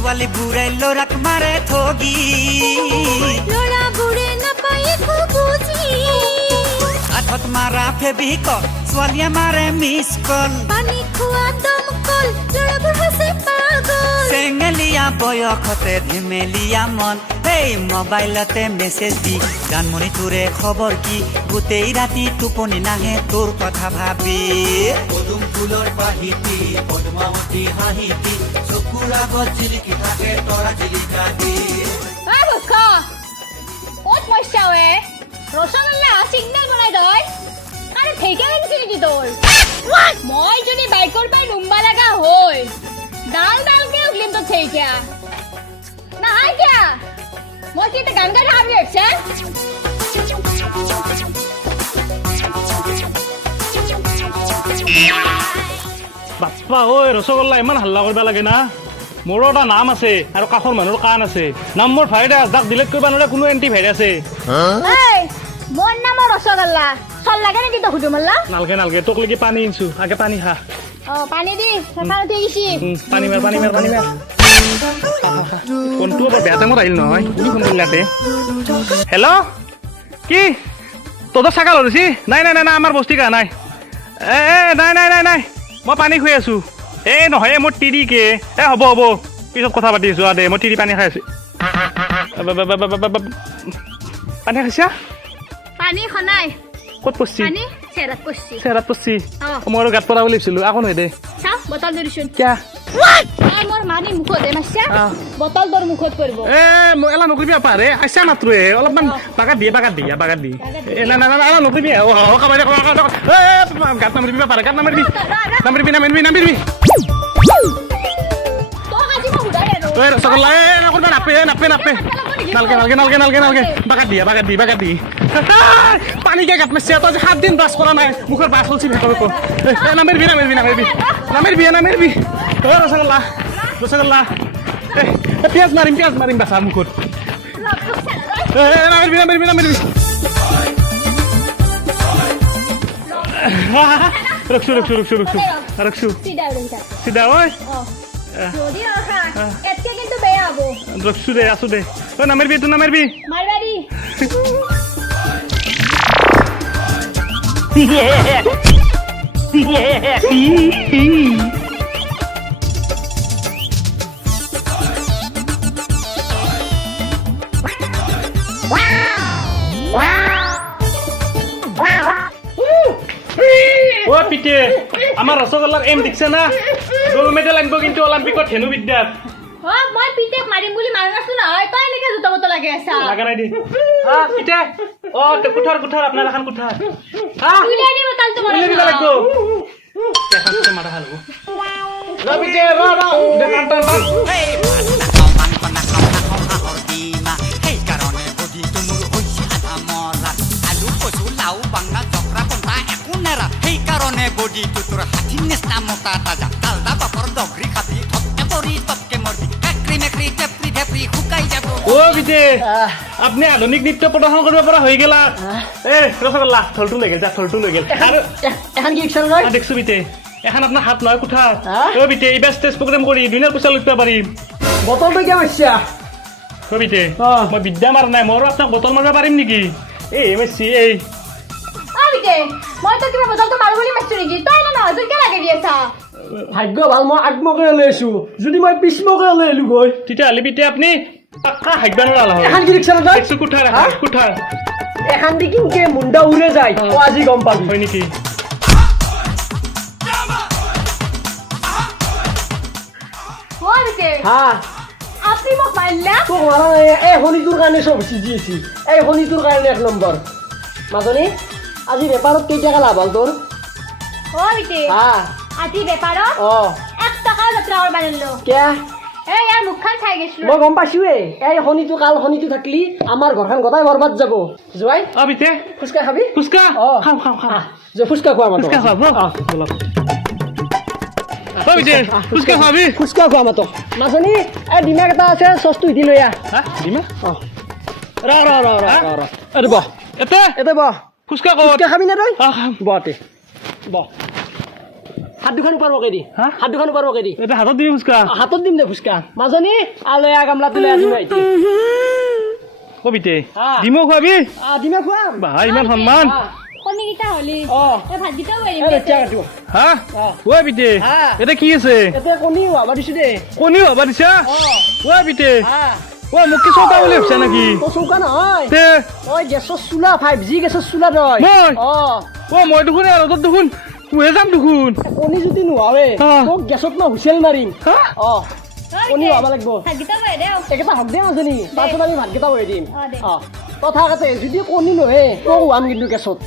ছোৱালী বুঢ়াই ল'ৰাক মাৰে ঠগি ল'ৰা বুঢ়ে নাপায় একো বুজি হাতত মাৰা ফেবিক ছোৱালীয়ে মাৰে মিছ কল পানী খোৱা দমকল ল'ৰাবোৰ হৈছে পাগল চেঙেলীয়া বয়সতে ধেমেলীয়া মন এই মোবাইলতে মেছেজ দি জানমণি তোৰে খবৰ কি গোটেই ৰাতি টোপনি নাহে তোৰ কথা ভাবি পদুম ফুলৰ পাহিতি পদ্মাৱতী হাঁহিতি চকুৰ আগত জিলিকি থাকে তৰা জিলিকা দি ঐ বুস্ক ক'ত পইচা ঐ ৰসগোল্লা সিগনেল বনাই দই আৰে ঠেকে গেছে নাকি তোৰ মই যদি বাইকৰ পাই নুম্বা লাগা হই ডাল ডাল কে উগলিম তো ঠেকে না হাই क्या মই কি তে গান গাই হাবি আছে বাপ্পা ঐ ৰসগোল্লা ইমান হাল্লা কৰিব লাগে না মোৰো এটা নাম আছে আৰু কাষৰ মানুহৰ কাণ আছে নাম মোৰ ভাইৰাছ যাক ডিলিট কৰিব নোৱাৰে কোনো এণ্টি ভাইৰাছে এই মোৰ নাম ৰসগোল্লা চল লাগে নেকি তো খুদু মল্লা নালগে নালগে তোক লাগি পানী আনছো আগে পানী খা পানী দি পানী দি গিছি পানী মাৰ ফোনটো বৰ বেয়া টাইমত আহিল নহয় কি ফোন কৰিলাতে হেল্ল' কি তোদেৰ ছাগাল হৰিছি নাই নাই নাই নাই আমাৰ বস্তি কা নাই নাই নাই নাই নাই মই পানী খুৱাই আছো নহয় মোৰ তিৰি কে হ'ব হ'ব পিছত কথা পাতি আছো দে মই তিৰি পানী খাই আছো পানী খাইছা পানী খনাই ক'ত পৰছি পানী চেৰাত পৰছি চেৰাত পৰছি মই আৰু গাত পৰা বুলি ভাবিছিলো আকৌ নহয় দে চাও বটল ধৰিছোন কিয়া মোৰ মানি মুখত দে মাছছা বটল দৰ মুখত পৰিব মই এলা নকৰিবি পাৰে আইছা মাত্ৰে অলপমান বাগাত দি না না না নকৰিবি কাবাই গাত নামৰিবি পাৰে গাত নামৰিবি তোক আজি মই হুদাই আৰু ৰসগোল্লা নকৰিবা নাপে নালগে বাগাত দি পানী কে গাত মাৰছে তই 7 দিন ব্ৰাছ কৰা নাই মুখৰ বাছ চলছি ভেকৰ নামেৰিবি ৰসগোল্লা পিয়াজ মাৰিম বাছা মুখত নামেৰিবি ৰখছো চিধা ঐ যদি ৰখা এতকে কিন্তু বেয়া হ'ব ৰখছো দে আছো দে নামেৰিবি মাৰবাৰী ও পিতে আমার রসগোল্লার এম দেখছে না গোল্ড মেডেল আনবো কিন্তু অলিম্পিকত হেনু বিদ্যাত মই পিতেক মাৰিম বুলি মাৰা নাছো নহয় তই এনেকে জোতা বত লাগে আছা লাগা নাই দি পিতে কুঠাৰ আপনাৰ এখন কুঠাৰ তুই আনি বটল তো উলিয়াবি লাগবো এখন তো মাৰা হালবো ৰ পিতে ৰ দে টান সেই কাৰণে বডিটো মোৰ হৈছে আধা মৰা আলু কচু লাও বাংলা জকৰা কণ্টা একো নেৰা সেই কাৰণে বডিটো তোৰ হাতীৰ নিচিনা মোটা তাজা কালদা বাপৰ দগৰি খাবি থপকে পৰি তপকে মৰবি কাকৰি মেকৰি টেপৰি শুকাই যাব ও পিতে আপনি আধুনিক নৃত্য প্ৰদৰ্শন কৰিব পৰা হৈ গেলা ৰসগোল্লা থলটো লৈ গেল এখন কি ইচ্ছা নয় দেখছো পিতে এখন আপনার হাত নয় কুঠার ও পিতে এইবাৰ ষ্টেজ প্ৰগ্ৰাম কৰি দুনিয়াৰ পইচা লুটিব পাৰিম বটলটো কিয় মাৰছা কবিতে মই বিদ্যা মাৰ নাই মৰো আপোনাক বটল মাৰিব পাৰিম নেকি মেছি আবিতে মই তো কিবা বটলটো মাৰো বুলি মাছছো নেকি তই না নহয় তুই কে লাগে দি আছা ভাগ্য ভাল মই আগমকে লৈ আছো যদি মই পিছমকে লৈ আহিলো গৈ তেতিয়াহ'লে পিতে আপুনি পাক্কা হাগবা নোৱাৰা হয় এখন কি ৰিক্সা নয় দেখছো কুঠাৰ এখন দি কিনকে মুন্ডা উৰে যায় ও আজি গম পাবি হয় নেকি আবিতে হা আপনি মোক মারলা তোক মাৰা নাই এই শনিটোৰ কাৰণে চব সিজি আছে এই শনিটোৰ কাৰণে 1 নম্বৰ মাজনী আজি বেপাৰত কেইটাকা লাভ হ'ল তোৰ আবিতে হা আজি বেপাৰত 1 টাকা যাত্ৰা আৰু বানিলো কিয়া এই ইয়াৰ মুখখন চাই গৈছিলো মই গম পাইছোৱে এই শনিটো থাকলি আমাৰ ঘৰখন গটাই বৰবাদ যাব জোৱাই পিতে ফুচকা খাবি ফুচকা খাম যে ফুচকা খোৱা মাতো ফুচকা খাব বলক পিতে ফুচকা খাবি ফুচকা খোৱা মাতো মাজনী এই ডিমা এটা আছে চচটো দি লৈ আহ ডিমা ৰ এতে বহ এতে বহ ফুচকা ফুচকা খাবি না তই খাম বহতে বহ হাত দুখন পাৰবকে দি হা? হাত দুখন পাৰবকে দি এটা হাতত দিবি ফুচকা হাতত দিম দে ফুচকা মাজনী আলয়া গামলা তুলে আজি নাইতি কবিতে হা। ডিমো খুৱাবি দিমে খুৱাম বা ইমান সন্মান কণীকেইটা হ'লি অ এই ভাতকেইটাও এই এৰিম ৰচ্চা কাটিব হা অ। ঐ পিতে হা। এটা কি আছে এতিয়া কণী হোৱাবা দিছো দে কণী হবা দিছা অ ঐ পিতে হা ঐ মোক কি চৌকা বুলি ভাবছা নেকি তো চৌকা নহয় তে ঐ গেছৰ চুলা 5G গেছৰ চুলা তই মই? অ মই দেখোন আৰু তত দেখোন কুহে যাম দেখোন কণী যদি নোহাৱে হা। তোক গেছত মই হুইচেল মাৰিম হা? অ কণী হোৱাব লাগিব ভাতকেইটা বহাই দে একেটা হক দে মাজনী তাৰপিছত আমি ভাতকেইটা বহি দিম অ, দে। অ কথা কাটে যদি কণী নহে তোক হোৱাম কিন্তু গেছত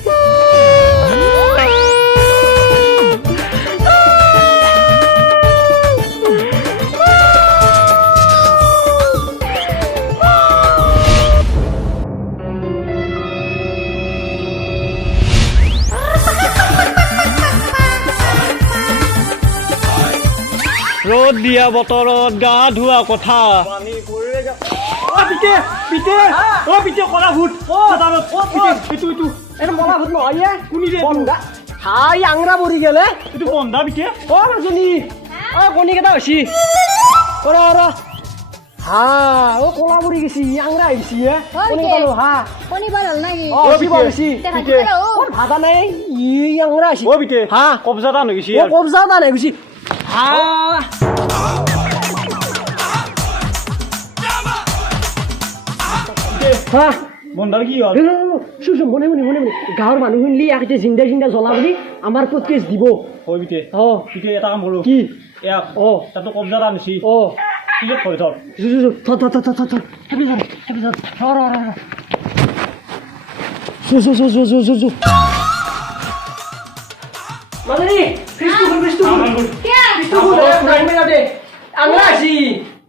ৰ'দ দিয়া বতৰত গা ধোৱা কথা পিতে পিতে অ পিতে কলা ভূত অ ইটো ইটো এটা মলা ভূত নহয় কোনি দে বন্ধা হাই আংৰা পৰি গেলে এইটো বন্ধা পিতে অ মাজনী অ কণী কেইটা হৈছি ৰ ৰ হা অ কলা পৰি গেছি আংৰা আহিছি কণী পালো হা কণী বাৰ হ'ল নেকি অ শিৱ হৈছি এতিয়া ভাতকেইটা ৰ। অ ভাতা নাই ই আংৰা আহিছি অ পিতে হা কবজা টান হৈ গৈছে অ কবজা এটা নাই গৈছি হা হা বন্ধাৰ কি হ'ল মনে মনে মনে মনে গাঁৱৰ মানুহ শুনলি ইয়াতে জিন্দা জিন্দা জ্বলা বুলি আমাৰ ওপৰত কেছ দিব হয় পিতে অ পিতে এটা কাম কৰোঁ কি এয়া অ তাতো কবজা টান হৈছে অ ঠিক ধৰি ধৰ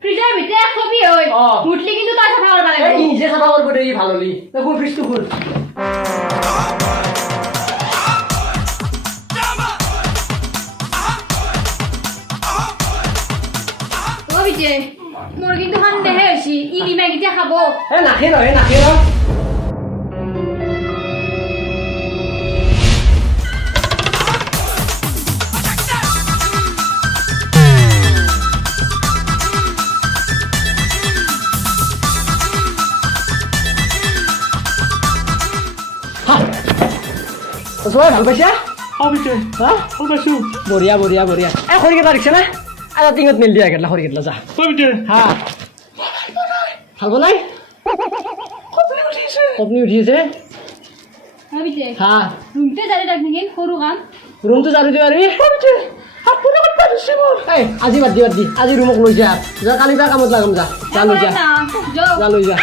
ফ্ৰিজৰ ভিতৰত এক কপি হয় অ। মুঠলি কিন্তু তই চাফা কৰিব লাগিব ভাল হলি ফ্ৰিজটো খোল অ বিজে মোৰ কিন্তু সন্দেহে হৈছে ই নিমা কেতিয়া খাব নাখে নাখে সবাই ভাল পাইছা অ পিতে হা ভাল পাইছোঁ বঢ়িয়া বঢ়িয়া বঢ়িয়া এই খৰি কেইটা দেখিছা না এটা টিঙত মেলি দিয়া কেটলা খৰি কেটলা যা অ পিতে হা ভাল বনাই কপনি উঠিছে অ বিজে হা ৰুমতে যাই থাক নেকি সৰু কাম ৰুমটো জাৰি দিব পাৰিবি এই আজি বাদ দি আজি ৰুমক লৈ যা যা কালি পৰা কামত লাগাম যা যা লৈ যা যা লৈ যা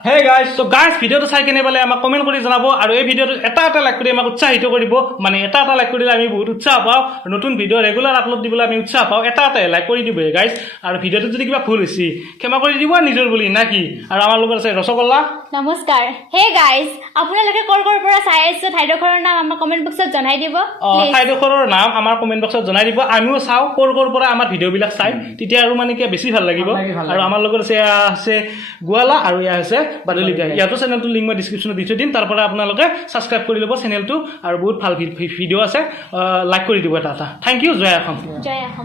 হে গাইজ তো গাইজ ভিডিঅ'টো চাই কেনে পালে আমাক কমেণ্ট কৰি জনাব আৰু এই ভিডিঅ'টো এটা লাইক কৰি আমাক উৎসাহিত কৰিব মানে এটা লাইক কৰিলে আমি বহুত উৎসাহ পাওঁ নতুন ভিডিঅ' ৰেগুলাৰ আপলোড দিবলৈ আমি উৎসাহ পাওঁ এটা লাইক কৰি দিব গাইজ আৰু ভিডিঅ'টো যদি কিবা ভুল হৈছে ক্ষমা কৰি দিব নিজৰ বুলি না কি আৰু আমাৰ লগত আছে ৰসগোল্লা নমস্কাৰ হে গাইজ আপোনালোকে কৰ পৰা চাই আছে ঠাইডোখৰৰ নাম আমাৰ কমেণ্ট বক্সত জনাই দিব ঠাইডোখৰৰ নাম আমাৰ কমেণ্ট বক্সত জনাই দিব আমিও চাওঁ কৰ পৰা আমাৰ ভিডিঅ'বিলাক চাই তেতিয়া আৰু মানে কি বেছি ভাল লাগিব আৰু আমাৰ লগত আছে গোৱালা আৰু এয়া হৈছে বাদলি দিয়া ইয়াতো চেনেলটো লিংক মই ডিছক্ৰিপশ্যনত দি থৈ দিম তাৰ পৰা আপোনালোকে ছাবস্ক্ৰাইব কৰি ল'ব চেনেলটো আৰু বহুত ভাল ভিডিঅ' আছে লাইক কৰি দিব এটা থেংক ইউ জয় অসম জয় অসম